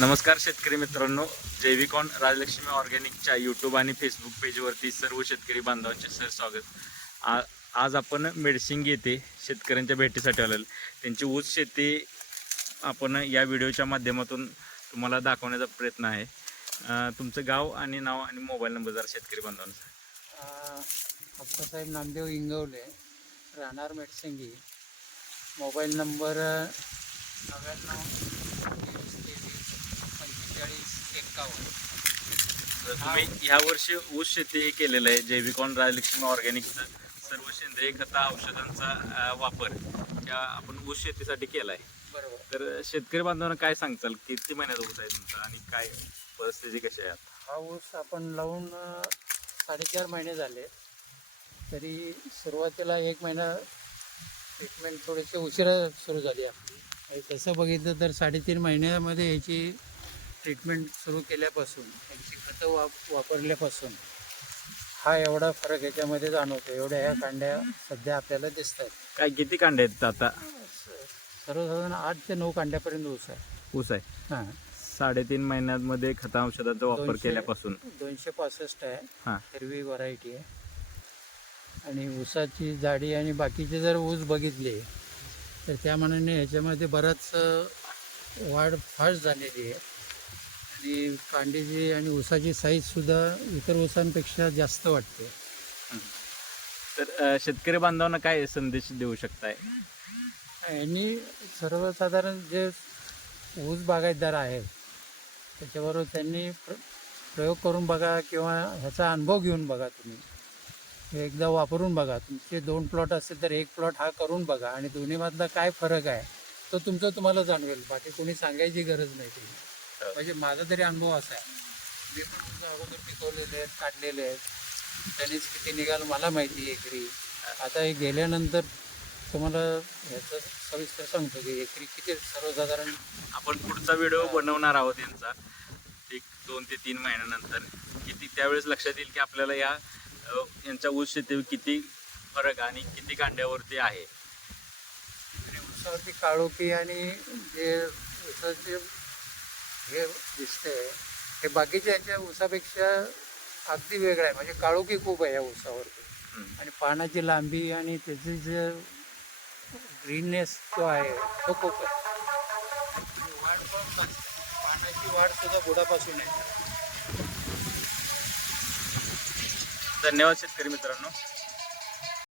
नमस्कार शेतकरी मित्रांनो. जैविकॉन राजलक्ष्मी ऑर्गॅनिकच्या यूट्यूब आणि फेसबुक पेजवरती सर्व शेतकरी बांधवांचे सर स्वागत. आ आज आपण मेडसिंग येथे शेतकऱ्यांच्या भेटीसाठी आलेलो. त्यांची ऊस शेती आपण या व्हिडिओच्या माध्यमातून तुम्हाला दाखवण्याचा प्रयत्न आहे. तुमचं गाव आणि नाव आणि मोबाईल नंबर जरा शेतकरी बांधवांचा अप्पासाहेब नामदेव इंगवले राहणार मेडसिंगी. मोबाईल नंबर नव्याण्णव तर तुम्ही ह्या वर्षी ऊस शेती केलेलं आहे जैविकॉन राजलक्ष्मी ऑर्गॅनिकचं सर्व सेंद्रिय खता औषधांचा वापर या आपण ऊस शेतीसाठी केला आहे बरोबर. तर शेतकरी बांधवांना काय सांगताल? किती महिन्यात ऊस आहे तुमचा आणि काय परिस्थिती कशी आहे? हा ऊस आपण लावून साडेचार महिने झाले. तरी सुरुवातीला एक महिना ट्रीटमेंट थोडीशी उशिरा सुरू झाली आपली. तसं बघितलं तर साडेतीन महिन्यामध्ये याची ट्रीटमेंट सुरू केल्यापासून याची खतं वाप वापरल्यापासून हा एवढा फरक याच्यामध्ये जाणवतो. एवढ्या ह्या कांड्या सध्या आपल्याला दिसत आहेत काय किती कांडे आहेत आता? सर्वसाधारण आठ ते नऊ कांड्यापर्यंत ऊस आहे. ऊस आहे? हां. साडेतीन महिन्यांमध्ये खता औषधाचा वापर दोनशे- केल्यापासून. दोनशे पासष्ट आहे. हां. हिरवी व्हरायटी आहे. आणि ऊसाची जाडी आणि बाकीचे जर ऊस बघितले तर त्या मानाने ह्याच्यामध्ये बराच अ, वाढ फास्ट झालेली आहे. आणि कांडीची आणि ऊसाची साईजसुद्धा इतर ऊसांपेक्षा जास्त वाटते. तर अं, शेतकरी बांधवांना काय संदेश देऊ शकताय? यांनी सर्वसाधारण जे ऊस बागायतदार आहेत त्याच्याबरोबर त्यांनी प्र प्रयोग करून बघा किंवा ह्याचा अनुभव घेऊन बघा तुम्ही. हे एकदा वापरून बघा. तुमचे दोन प्लॉट असतील तर एक प्लॉट हा करून बघा. आणि दोन्हीमधला काय फरक आहे तो तुमचा तुम्हाला जाणवेल. बाकी कोणी सांगायची गरज नाही. तुम्ही. म्हणजे माझा तरी अनुभव असा आहे. मी पण ऊस अगोदर पिकवलेले आहेत काढलेले आहेत. त्यांनीच किती निघाल मला माहिती आहे एकरी. आता हे गेल्यानंतर तुम्हाला ह्याचं सविस्तर सांगतो की एकरी किती सर्वसाधारण. आपण पुढचा व्हिडिओ बनवणार आहोत यांचा. एक दोन ते तीन महिन्यानंतर. किती त्यावेळेस लक्षात येईल की आपल्याला या अं, यांच्या ऊस शेती किती फरक आणि किती कांड्यावरती आहे. आणि ऊसावरती काळोखी आणि जे हे दिसते हे बाकीच्या यांच्या ऊसापेक्षा अगदी वेगळं आहे. म्हणजे काळोखी खूप आहे या ऊसावरती. आणि पानाची लांबी आणि त्याची जे ग्रीननेस जो आहे तो खूप आहे. वाढ पण. पानाची वाढ सुद्धा बुडापासून आहे. धन्यवाद शेतकरी मित्रांनो.